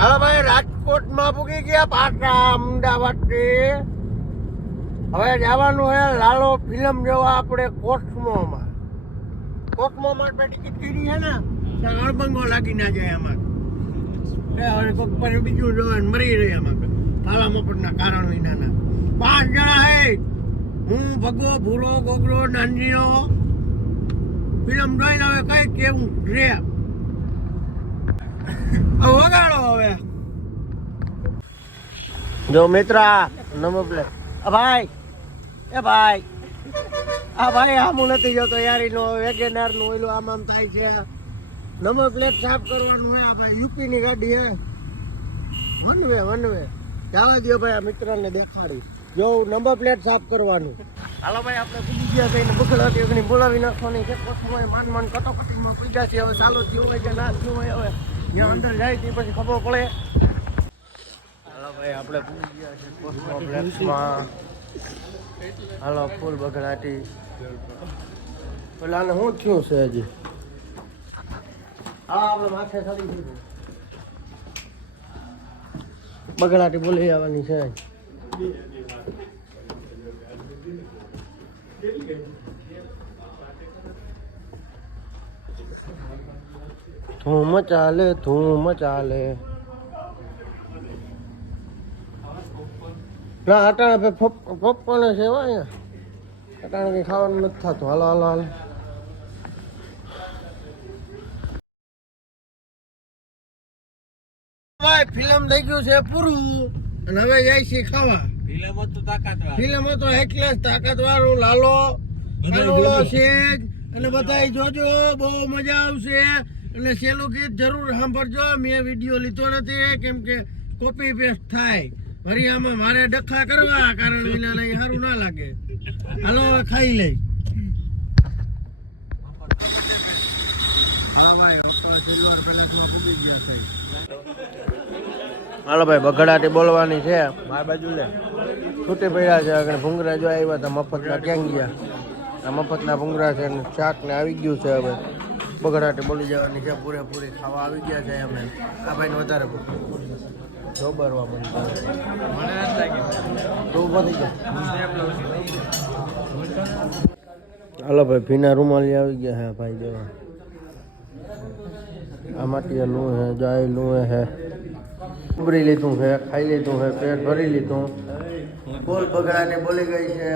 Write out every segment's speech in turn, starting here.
હાલો ભાઈ, રાજકોટમાં પૂગી ગયા પાછા અમદાવાદથી. હવે જવાનું છે લાલો ફિલ્મ જોવા આપણે કોસ્મોમાં. કોસ્મોમાં ટિકિટ કરી છે ને ત્યાં અણબંગો લાગી ના જાય આમાં. હવે કોઈક પર બીજું જોવા મરી રહે આમાં કાળા મપટના કારણો વિનાના. 5 જણા હે, હું ભગવો ભૂરો ગોગરો નાનજીઓ. ફિલ્મ જોઈને હવે કઈ કેવું રે વગાડો હવે. જો મિત્ર નમો પ્લે ભાઈ, એ ભાઈ આ ભાઈ આમું નથી જોતો યારીનો વેગેનાર નું ઓઈલું આમ આમ થાય છે. નંબર પ્લેટ સાફ કરવાનું હે. આ ભાઈ યુપી ની ગાડી હે, વન વે જવા દો ભાઈ. આ મિત્રને દેખાડી જો નંબર પ્લેટ સાફ કરવાનું. હાલો ભાઈ, આપણે પૂજી ગયા કઈને બગડાટી અગ્નિ બોલાવી નાખવાની છે. કોસમોય માન કટોકટીમાં પૂજા છે. હવે ચાલુ થયું હોય કે ના થયું હોય, હવે ત્યાં અંદર જાય તે પછી ખબર પડે. હાલો ભાઈ, આપણે પૂજી ગયા છે કોસ્મો પ્લેટ્સમાં. હાલો ફૂલ બગડાટી. પેલાને શું થયું છે હજી? હા, આપણે માથે ચડી ગયું. બગડાટી બોલી આવવાની છે. ધૂમ ચાલે ના અટાણે પપ્પાને છે અહીંયા. અટાણે કઈ ખાવાનું નથી થતું. હાલો ભાઈ, ફિલ્મ થઈ ગયું છે પૂરું અને હવે જાય છે ખાવા. ફિલ્મ તો એટલે તાકાત વાળું લાલો છે અને બધા જોજો, બહુ મજા આવશે. એટલે છેલ્લું ગીત જરૂર સાંભળજો. મેં વિડીયો લીધો નથી કેમ કે કોપી પેસ્ટ થાય. વળી આમાં મારે ડખા કરવા કારણ વિના નહીં સારું ના લાગે. હાલો ખાઈ લઈ. હાલો ભાઈ, બગડાટી બોલવાની છે. મારી બાજુ લે છૂટી પડ્યા છે. આગળ ભૂંગરા જો આવ્યા હતા મફતના ક્યાં ગયા. આ મફતના ભૂંગરા છે અને શાક ને આવી ગયું છે. હવે બગડાટી બોલી જવાની છે. પૂરેપૂરી ખાવા આવી ગયા છે અમે. આ ભાઈને વધારે જોબરવા મળી હાલો ભાઈ, ભીના રૂમાલી આવી ગયા હે ભાઈ દેવા. આ માટીનું હે, જાયેલું હે, ઉબરી લીધું છે, ખાઈ લીધું છે, પેટ ભરી લીધું. ફૂલ બગડાને બોલી ગઈ છે.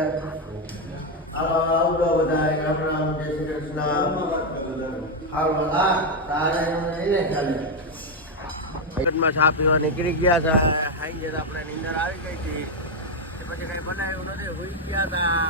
આવડો બધા આપણા જય શ્રી કૃષ્ણ. ચા પીવા નીકળી ગયા હતા. હાઈ આપણે નીંદર આવી ગઈ હતી પછી કઈ બનાવ્યું નથી, હોઈ ગયા હતા.